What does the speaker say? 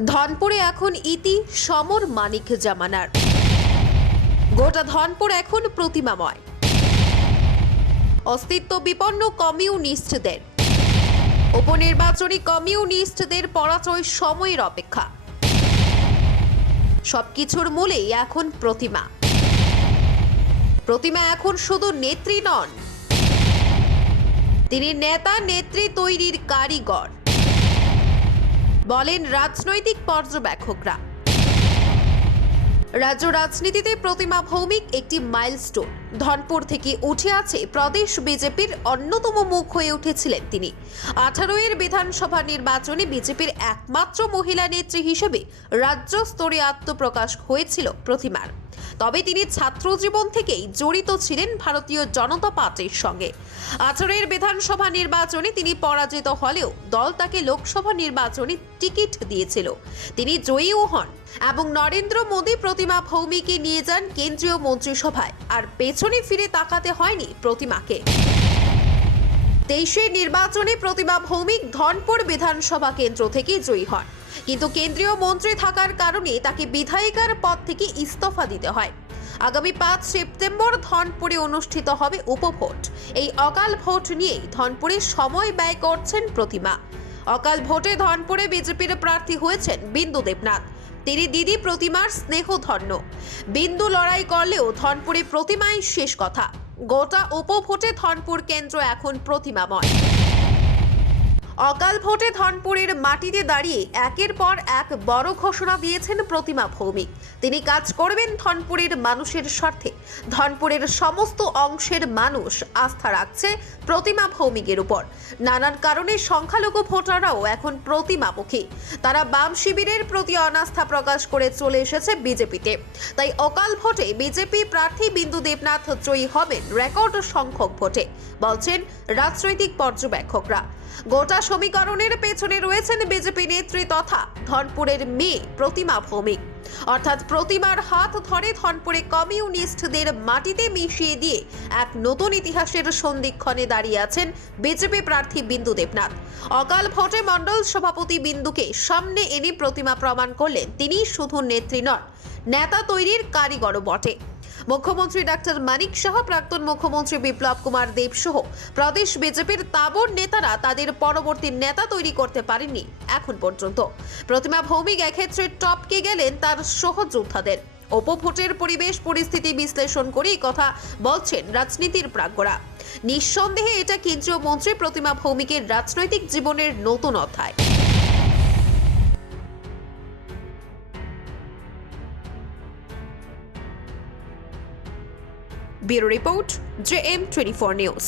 ধনপুরে এখন ইতি সমর মানিক জামানার। গোটা ধনপুর এখন প্রতিমাময়। অস্তিত্ব বিপন্ন কমিউনিস্টদের। উপনির্বাচনী কমিউনিস্টদের পরাজয় সময়ের অপেক্ষা। সবকিছুর মূলেই এখন প্রতিমা। প্রতিমা এখন শুধু নেত্রী নন, তিনি নেতা নেত্রী তৈরির কারিগর। বলেন রাজনৈতিক পর্যবেক্ষকরা। রাজ্য রাজনীতিতে প্রতিমা ভৌমিক একটি মাইলস্টোন। ধনপুর থেকে উঠে আছে প্রদেশ বিজেপির অন্যতম মুখ হয়ে উঠেছিলেন তিনি। আঠারো এর বিধানসভা নির্বাচনে বিজেপির একমাত্র মহিলা নেত্রী হিসেবে রাজ্য স্তরে আত্মপ্রকাশ হয়েছিল প্রতিমার। তবে তিনি ছাত্র জীবন থেকেই জড়িত ছিলেন ভারতীয় জনতা পার্টির সঙ্গে। আঠারোর বিধানসভা নির্বাচনে তিনি পরাজিত হলেও দল তাকে লোকসভা নির্বাচনে টিকিট দিয়েছিল। তিনি জয়ীও হন। এবং নরেন্দ্র মোদী প্রতিমা ভৌমিকে নিয়ে যান কেন্দ্রীয় মন্ত্রিসভায়। আর পেছনে ফিরে তাকাতে হয়নি প্রতিমাকে। তেইশের নির্বাচনে প্রতিমা ভৌমিক ধনপুর বিধানসভা কেন্দ্র থেকে জয়ী হন। কিন্তু কেন্দ্রীয় মন্ত্রী থাকার কারণে তাকে বিধায়িকার পদ থেকে ইস্তফা দিতে হয়। আগামী পাঁচ সেপ্টেম্বর ধনপুরে অনুষ্ঠিত হবে উপভোট। এই অকাল ভোট নিয়েই ধনপুরে সময় ব্যয় করছেন প্রতিমা। অকাল ভোটে ধনপুরে বিজেপির প্রার্থী হয়েছেন বিন্দু দেবনাথ। তিনি দিদি প্রতিমার স্নেহধন্য। বিন্দু লড়াই করলেও ধনপুরে প্রতিমাই শেষ কথা। গোটা উপভোটে ধনপুর কেন্দ্র এখন প্রতিমাময়। অকাল ভোটে ধনপুরের মাটিতে দাঁড়িয়ে একের পর এক বড় ঘোষণা দিয়েছেন প্রতিমা ভৌমিক। তিনি কাজ করবেন ধনপুরের মানুষের স্বার্থে। ধনপুরের সমস্ত অংশের মানুষ আস্থা রাখছে প্রতিমা ভৌমিকের উপর। নানান কারণে সংখ্যালঘু ভোটাররাও এখন প্রতিমামুখী। তারা বাম শিবিরের প্রতি অনাস্থা প্রকাশ করে চলে এসেছে বিজেপিতে। তাই অকাল ভোটে বিজেপি প্রার্থী বিন্দু দেবনাথ জয়ী হবেন রেকর্ড সংখ্যক ভোটে, বলছেন রাজনৈতিক পর্যবেক্ষকরা। গোটা সমীকরণের পেছনে রয়েছেন বিজেপি নেত্রী তথা ধনপুরের মেয়ে প্রতিমা ভৌমিক। অর্থাৎ প্রতিমার হাত ধরে ধনপুরে কমিউনিস্টদের মাটিতে মিশিয়ে দিয়ে এক নতুন ইতিহাসের সন্ধিক্ষণে দাঁড়িয়ে আছেন বিজেপি প্রার্থী বিন্দু দেবনাথ। অকাল ভোটে মণ্ডল সভাপতি বিন্দুকে সামনে এনে প্রতিমা প্রমাণ করলেন তিনি শুধু নেত্রী নন, নেতা তৈরির কারিগরও বটে। মুখ্যমন্ত্রী ডাক্তার মানিক সাহা প্রাক্তন মুখ্যমন্ত্রী বিপ্লব কুমার দেব সহ প্রদেশ বিজেপির তাবর নেতারা তাদের পরবর্তী নেতা তৈরি করতে পারেননি এখন পর্যন্ত। প্রতিমা ভৌমিক এক্ষেত্রে টপকে গেলেন তার সহযোদ্ধাদের। উপভোটের পরিবেশ পরিস্থিতি বিশ্লেষণ করে এই কথা বলছেন রাজনীতির প্রাজ্ঞরা। নিঃসন্দেহে এটা কেন্দ্রীয় মন্ত্রী প্রতিমা ভৌমিকের রাজনৈতিক জীবনের নতুন অধ্যায়। bureau report J M twenty four news